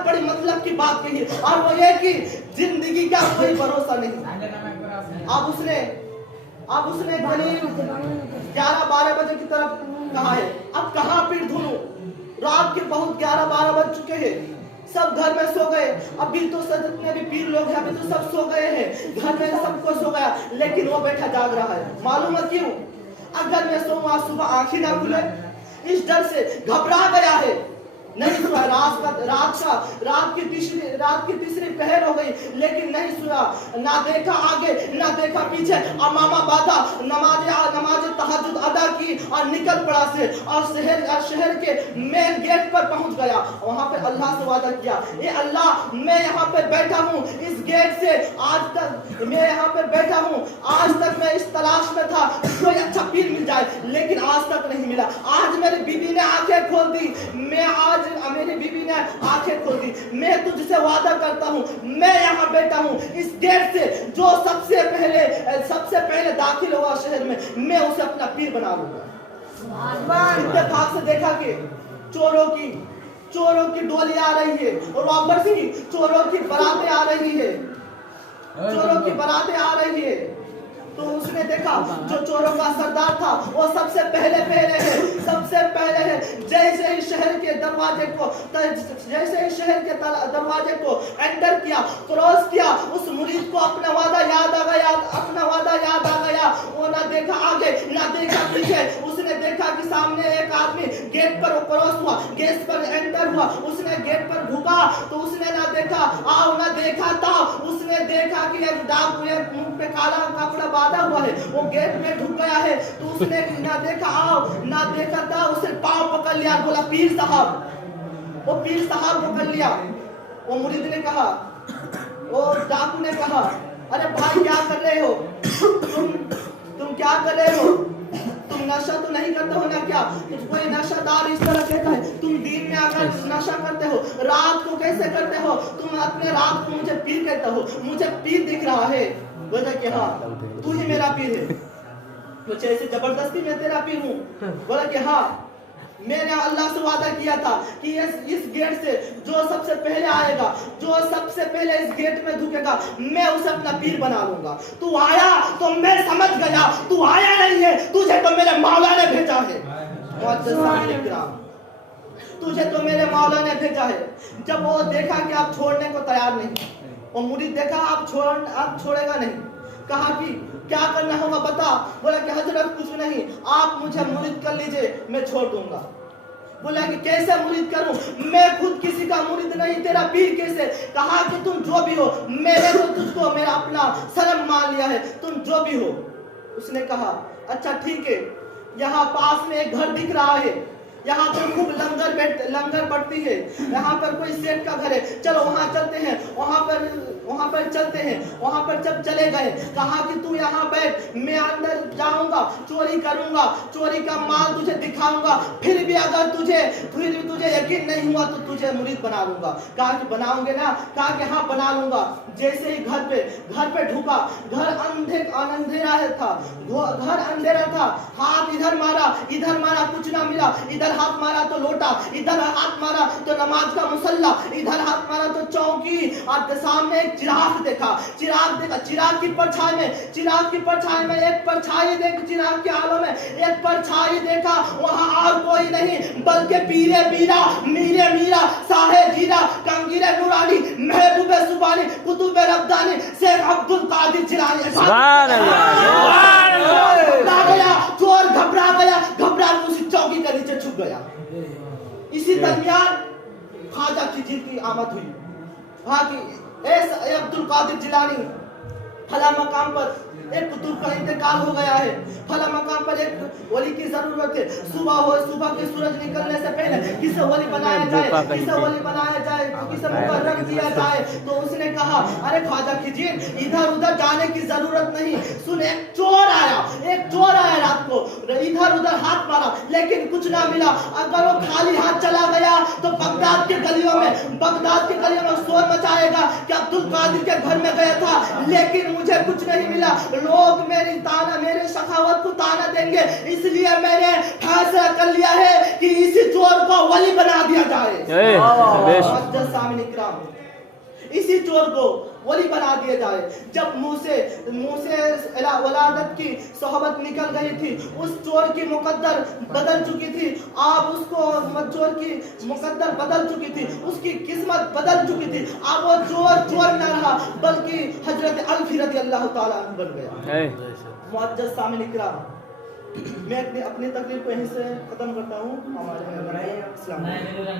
बहुत बड़ी मतलब की बात कही, और वो ये कि जिंदगी का कोई भरोसा नहीं। अब उसने करीब 11-12 बजे की तरफ कहा है, अब कहाँ पीठ धुनूं, रात के बहुत 11-12 बज चुके हैं, सब घर में सो गए। अभी तो जितने भी पीर लोग हैं अभी तो सब सो गए हैं, घर में सबको सो गया, लेकिन वो बैठा जाग रहा है। मालूम है क्यों? अगर मैं सोऊं आज सुबह आंखें ना खुले, इस डर से घबरा गया है, नहीं सोया। रात की तीसरी पहर हो गई, लेकिन नहीं सोया, ना देखा आगे ना देखा पीछे। अमामा बाधा, नमाज तहज्जुद अदा की और निकल पड़ा से, और शहर के मेन गेट पर पहुंच गया। वहां पे अल्लाह से वादा किया, ये अल्लाह मैं यहाँ पे बैठा हूँ इस गेट से, आज तक मैं यहाँ पे बैठा हूँ, आज तक मैं इस तलाश में था कोई अच्छा पीर मिल जाए, लेकिन आज तक नहीं मिला। आज मेरी बीबी ने आंखें खोल दी, मेरी बीबी ने आंखें खोल दी। मैं तुझसे वादा करता हूँ, मैं यहाँ बैठा हूँ इस गेट से, जो सबसे पहले दाखिल हुआ शहर में, मैं उसे अपना पीर बना लूंगा। इत्तेफाक से देखा कि चोरों की डोली आ रही है, और वापस ही चोरों की बारातें आ रही है। तो उसने देखा जो चोरों का सरदार था वो सबसे पहले है। जैसे ही शहर के दरवाजे को एंटर किया, क्रॉस किया, उस मुरीद को अपना वादा याद आ गया। वो ना देखा आगे ना देखा पीछे, उसने देखा कि सामने एक आदमी गेट पर क्रॉस हुआ, गेट पर एंटर हुआ, उसने गेट पर ढुका तो उसने ना देखा था, उसने देखा कि एक डाकू मुंह पे काला कपड़ा बांधा हुआ है, वो गेट में ढुक गया है। तो उसने ना देखा था, उसे पांव पकड़ लिया, बोला पीर साहब। वो पीर साहब पकड़ लिया। वो मुरीद ने कहा, वो डाकू ने कहा, अरे भाई क्या कर रहे हो तुम क्या कर रहे हो? तुम नशा तो नहीं करते हो ना क्या? कोई नशादार इस तरह कहता है, तुम दिन में आकर नशा करते हो, रात को कैसे करते हो? तुम अपने रात को मुझे पीर कहते हो, मुझे पीर दिख रहा है। बोला कि हाँ तू ही मेरा पीर है। मुझे ऐसे जबरदस्ती मैं तेरा पीर हूँ? बोला कि हाँ, मैंने अल्लाह से वादा किया था कि इस गेट से जो सबसे पहले आएगा, जो सबसे पहले इस गेट में ढुकेगा, मैं उसे अपना पीर बना लूंगा। तू आया तो मैं समझ गया, तू आया नहीं है, तुझे तो मेरे मौला ने भेजा है। तुझे तो मेरे मौला ने भेजा है। जब वो देखा कि आप छोड़ने को तैयार नहीं, और मुरीद देखा आप छोड़ेगा नहीं, कहा कि क्या करना होगा बता। बोला कि हजरत कुछ नहीं, आप मुझे मुरीद कर लीजिए, मैं छोड़ दूंगा। बोला कि कैसे मुरीद करूं, मैं खुद किसी का मुरीद नहीं, तेरा पीर कैसे? कहा कि तुम जो भी हो, मैंने तो तुझको मेरा अपना सनम मान लिया है, तुम जो भी हो। उसने कहा अच्छा ठीक है, यहाँ पास में एक घर दिख रहा है, यहाँ पर खूब लंगर बढ़ती है, यहाँ पर कोई सेठ का घर है, चलो वहाँ चलते हैं। वहाँ पर चलते हैं। वहाँ पर जब चले गए, कहा कि तू यहाँ बैठ, मैं अंदर जाऊंगा, चोरी करूंगा, चोरी का माल तुझे दिखाऊंगा, फिर भी अगर तुझे यकीन नहीं हुआ तो तुझे मुरीद बना लूंगा। कहा कि बनाओगे ना? कहा कि हाँ बना लूंगा। जैसे ही घर पे ढुका, घर अंधेरा था, हाथ इधर मारा कुछ ना मिला, इधर हाथ मारा तो लोटा, इधर हाथ मारा तो नमाज का मुसल्ला, इधर हाथ मारा तो चौकी, और सामने एक चिराग देखा। चिराग की परछाई में एक परछाई देख, चिराग के आलो में एक परछाई देखा। वहां और कोई नहीं बल्कि पीरे मीरा साहे जीरा कंगीरे नूरानी महबूबे सुबानी कुतुबे रब्बानी शेख अब्दुल कादिर जिलानी। सुभान अल्लाह। चोर घबरा गया, उसी चौकी के नीचे छुप गया। इसी दरमियान ख्वाजा की आमद हुई। वहां की अब्दुल कादिर जिलानी, फला मकाम पर एक कुतुब का इंतकाल हो गया है, फला मकाम पर एक वली की जरूरत है। सुबह के सूरज निकलने से पहले किसे वली बनाया जाए, किसे मुकर्रम किया जाए। तो उसने कहा अरे ख्वाजा खिजीर, इधर उधर जाने की जरूरत नहीं। सुन, एक चोर आया रात को, इधर उधर हाथ मारा लेकिन कुछ ना मिला। अगर वो खाली हाथ चला गया तो बगदाद के गलियों में शोर मचाएगा कि अब्दुल कादिर के घर में गया था लेकिन मुझे कुछ नहीं मिला। لوگ میرے سخاوت کو تانا دیں گے، اس لیے میں نے فیصلہ کر لیا ہے کہ اسی چور کو ولی بنا دیا جائے۔ معزز سامعین اکرام، اسی چور کو ولی بنا دیا جائے۔ جب منہ سے ولادت کی صحبت نکل گئی تھی، اس چور کی مقدر بدل چکی تھی، اب اس کو چور کی مقدر بدل چکی تھی، اس کی قسمت بدل چکی تھی، اب وہ چور نہ رہا بلکہ حضرت الفی رضی اللہ تعالیٰ عنہ بن گیا۔ معزز سامعین اکرام، میں اپنی تقریر کو یہیں سے ختم کرتا ہوں۔ ہمارے السلام علیکم۔